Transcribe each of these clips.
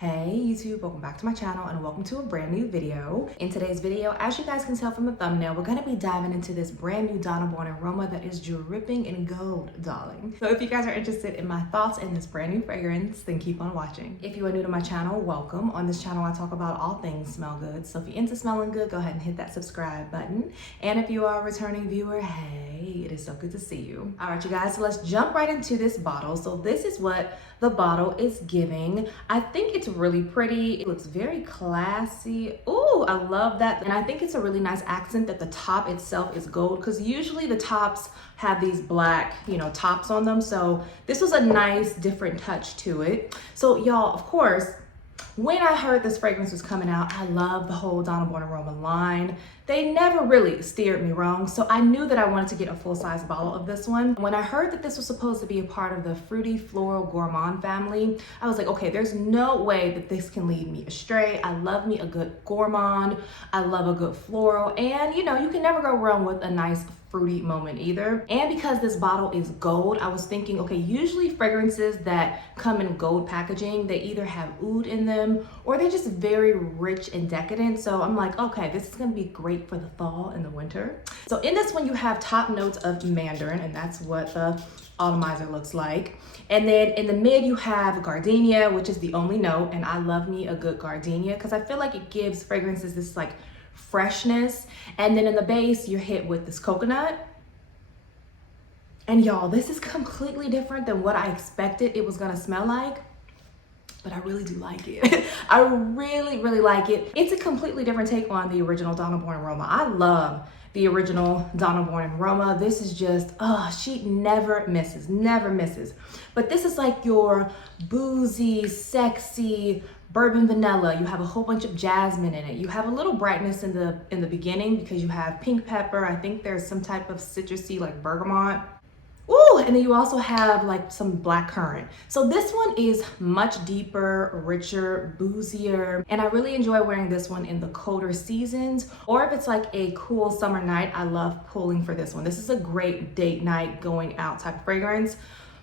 Hey YouTube, welcome back to my channel and welcome to a brand new video. In today's video, as you guys can tell from the thumbnail, we're going to be diving into this brand new Donna Roma that is dripping in gold, darling. So if you guys are interested in my thoughts in this brand new fragrance, then keep on watching. If you are new to my channel, welcome. On this channel, I talk about all things smell good. So if you're into smelling good, go ahead and hit that subscribe button. And if you are a returning viewer, hey, it is so good to see you. All right, you guys, so let's jump right into this bottle. So this is what the bottle is giving. I think it's really pretty. It looks very classy. Ooh, I love that. And I think it's a really nice accent that the top itself is gold, because usually the tops have these black, tops on them. So this was a nice different touch to it. So y'all, of course, when I heard this fragrance was coming out, I love the whole Donna Roma line. They never really steered me wrong, so I knew that I wanted to get a full-size bottle of this one. When I heard that this was supposed to be a part of the Fruity Floral Gourmand family, I was like, okay, there's no way that this can lead me astray. I love me a good gourmand. I love a good floral, and you can never go wrong with a nice fruity moment either. And because this bottle is gold, I was thinking, okay, usually fragrances that come in gold packaging, they either have oud in them or they're just very rich and decadent. So I'm like, okay, this is gonna be great for the fall and the winter. So in this one, you have top notes of mandarin, and that's what the atomizer looks like. And then in the mid, you have gardenia, which is the only note. And I love me a good gardenia because I feel like it gives fragrances this like freshness. And then in the base, you're hit with this coconut. And y'all, this is completely different than what I expected it was gonna smell like, but I really do like it. I really, really like it. It's a completely different take on the original Donna Roma. I love the original Donna Roma. This is just, she never misses, never misses. But this is like your boozy, sexy, bourbon vanilla. You have a whole bunch of jasmine in it. You have a little brightness in the beginning because you have pink pepper. I think there's some type of citrusy like bergamot. Ooh, and then you also have like some black currant. So this one is much deeper, richer, boozier, and I really enjoy wearing this one in the colder seasons, or if it's like a cool summer night, I love pulling for this one. This is a great date night, going out type of fragrance.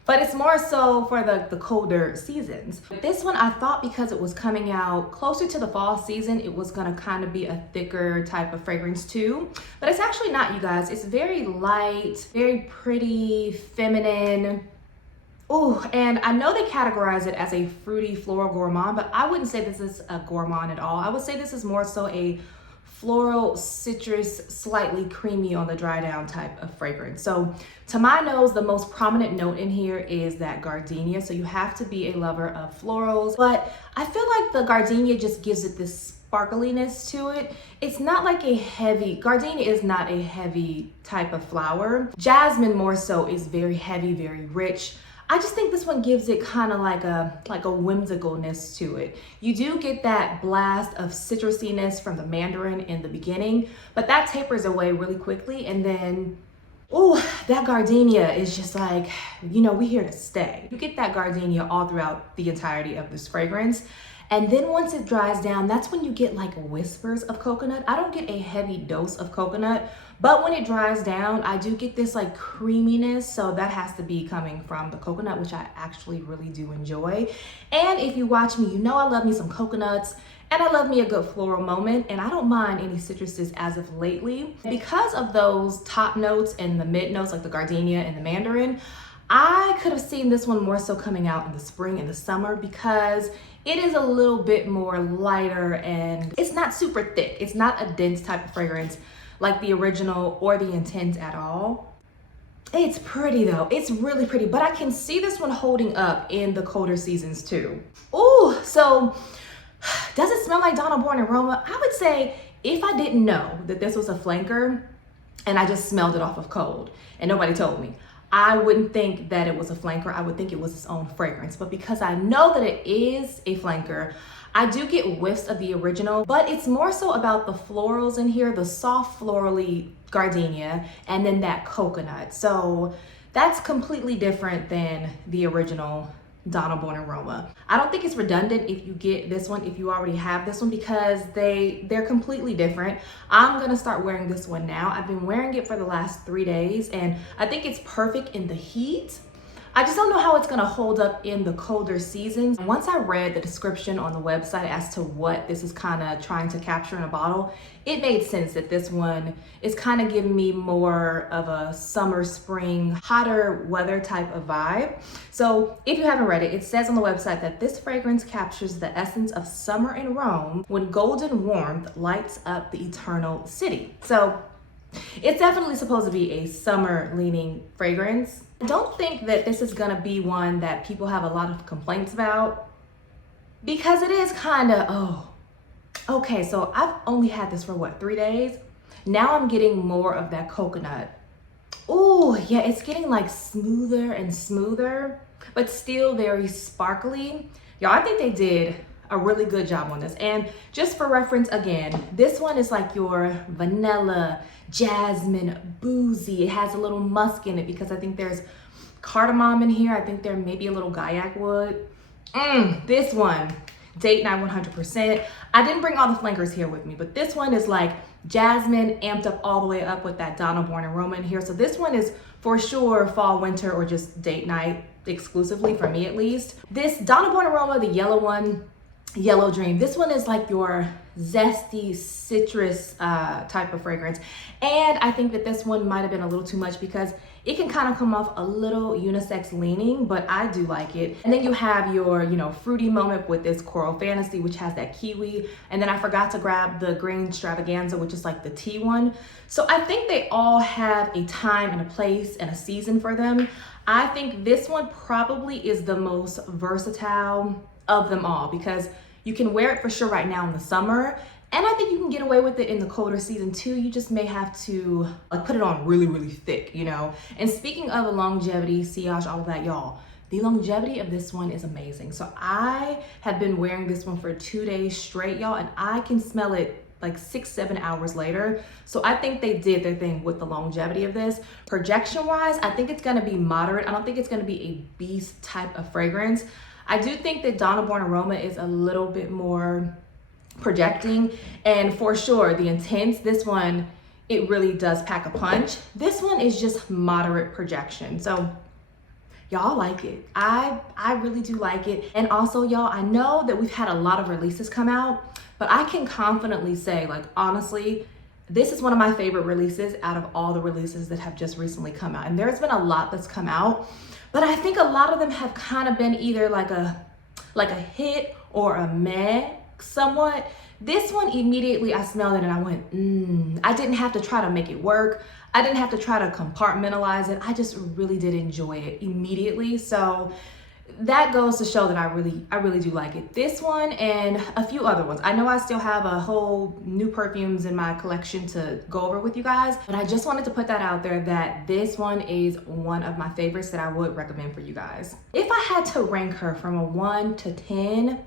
But it's more so for the colder seasons. This one, I thought because it was coming out closer to the fall season, it was gonna kind of be a thicker type of fragrance too. But it's actually not, you guys. It's very light, very pretty, feminine. Ooh, and I know they categorize it as a fruity floral gourmand, but I wouldn't say this is a gourmand at all. I would say this is more so a floral, citrus, slightly creamy on the dry down type of fragrance. So to my nose, the most prominent note in here is that gardenia. So you have to be a lover of florals, but I feel like the gardenia just gives it this sparkliness to it. It's not like a heavy, gardenia is not a heavy type of flower. Jasmine more so is very heavy, very rich. I just think this one gives it kind of like a whimsicalness to it. You do get that blast of citrusiness from the mandarin in the beginning, but that tapers away really quickly. And then, ooh, that gardenia is just like, we here to stay. You get that gardenia all throughout the entirety of this fragrance. And then once it dries down, that's when you get like whispers of coconut. I don't get a heavy dose of coconut, but when it dries down, I do get this like creaminess. So that has to be coming from the coconut, which I actually really do enjoy. And if you watch me, I love me some coconuts and I love me a good floral moment, and I don't mind any citruses as of lately. Because of those top notes and the mid notes like the gardenia and the mandarin, I could have seen this one more so coming out in the spring and the summer because it is a little bit more lighter and it's not super thick. It's not a dense type of fragrance like the original or the Intense at all. It's pretty though. It's really pretty, but I can see this one holding up in the colder seasons too. Ooh, so does it smell like Donna Roma? I would say if I didn't know that this was a flanker and I just smelled it off of cold and nobody told me, I wouldn't think that it was a flanker. I would think it was its own fragrance. But because I know that it is a flanker, I do get whiffs of the original, but it's more so about the florals in here, the soft florally gardenia, and then that coconut. So that's completely different than the original Donna Roma. I don't think it's redundant if you get this one, if you already have this one, because they're completely different. I'm gonna start wearing this one now. I've been wearing it for the last 3 days and I think it's perfect in the heat. I just don't know how it's gonna hold up in the colder seasons. Once I read the description on the website as to what this is kind of trying to capture in a bottle, it made sense that this one is kind of giving me more of a summer, spring, hotter weather type of vibe. So if you haven't read it, it says on the website that this fragrance captures the essence of summer in Rome when golden warmth lights up the eternal city. So it's definitely supposed to be a summer leaning fragrance. I don't think that this is gonna be one that people have a lot of complaints about, because it is kind of, oh, okay, so I've only had this for what, 3 days? Now I'm getting more of that coconut. Oh yeah, it's getting like smoother and smoother, but still very sparkly. Y'all, I think they did a really good job on this. And just for reference again, this one is like your vanilla, jasmine, boozy. It has a little musk in it because I think there's cardamom in here. I think there may be a little gaiac wood. This one, date night 100%. I didn't bring all the flankers here with me, but this one is like jasmine amped up all the way up with that Donna Born and Roma in here. So this one is for sure fall, winter, or just date night exclusively for me at least. This Donna Born and Roma, the yellow one, Yellow Dream. This one is like your zesty citrus type of fragrance. And I think that this one might have been a little too much because it can kind of come off a little unisex leaning, but I do like it. And then you have your, you know, fruity moment with this Coral Fantasy, which has that kiwi. And then I forgot to grab the Green Extravaganza, which is like the tea one. So I think they all have a time and a place and a season for them. I think this one probably is the most versatile of them all because you can wear it for sure right now in the summer, and I think you can get away with it in the colder season too. You just may have to like put it on really, really thick, you know? And speaking of the longevity, sillage, all of that, y'all, the longevity of this one is amazing. So I have been wearing this one for 2 days straight, y'all, and I can smell it like 6-7 hours later. So I think they did their thing with the longevity of this. Projection wise, I think it's gonna be moderate. I don't think it's gonna be a beast type of fragrance. I do think that Donna Born Aroma is a little bit more projecting, and for sure the Intense, this one, it really does pack a punch. This one is just moderate projection. So y'all like it. I really do like it. And also y'all, I know that we've had a lot of releases come out, but I can confidently say, like, honestly, this is one of my favorite releases out of all the releases that have just recently come out. And there's been a lot that's come out, but I think a lot of them have kind of been either like a hit or a meh somewhat. This one, immediately I smelled it and I went, I didn't have to try to make it work. I didn't have to try to compartmentalize it. I just really did enjoy it immediately. So that goes to show that I really do like it. This one and a few other ones. I know I still have a whole new perfumes in my collection to go over with you guys, but I just wanted to put that out there that this one is one of my favorites that I would recommend for you guys. If I had to rank her from a 1 to 10,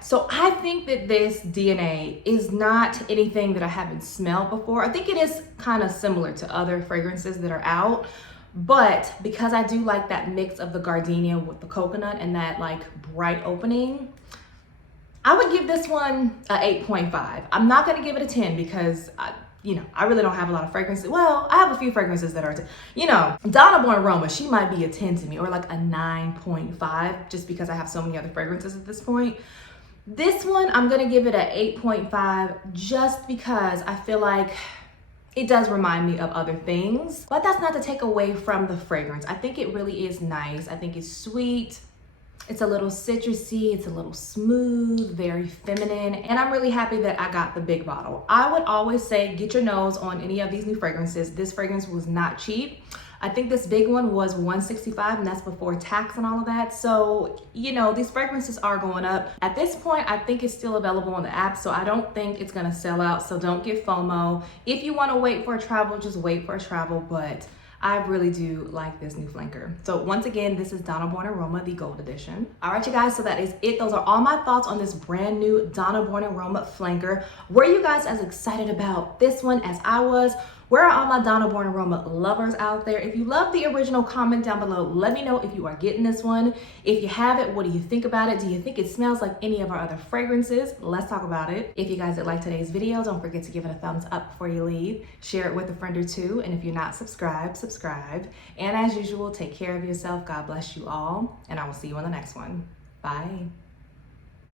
so I think that this DNA is not anything that I haven't smelled before. I think it is kind of similar to other fragrances that are out, but because I do like that mix of the gardenia with the coconut and that like bright opening, I would give this one a 8.5. I'm not gonna give it a 10 because I really don't have a lot of fragrances. Well, I have a few fragrances that are, Donna Born Roma, she might be a 10 to me, or like a 9.5, just because I have so many other fragrances at this point. This one, I'm gonna give it a 8.5 just because I feel like it does remind me of other things, but that's not to take away from the fragrance. I think it really is nice. I think it's sweet. It's a little citrusy, it's a little smooth, very feminine, and I'm really happy that I got the big bottle. I would always say get your nose on any of these new fragrances. This fragrance was not cheap. I think this big one was $165, and that's before tax and all of that. So, these fragrances are going up. At this point, I think it's still available on the app, so I don't think it's gonna sell out, so don't get FOMO. If you wanna wait for a travel, just wait for a travel, but I really do like this new flanker. So once again, this is Donna Born Roma, the gold edition. All right, you guys, so that is it. Those are all my thoughts on this brand new Donna Born Roma flanker. Were you guys as excited about this one as I was? Where are all my Donna Born Aroma lovers out there? If you love the original, comment down below. Let me know if you are getting this one. If you have it, what do you think about it? Do you think it smells like any of our other fragrances? Let's talk about it. If you guys did like today's video, don't forget to give it a thumbs up before you leave. Share it with a friend or two. And if you're not subscribed, subscribe. And as usual, take care of yourself. God bless you all. And I will see you on the next one. Bye.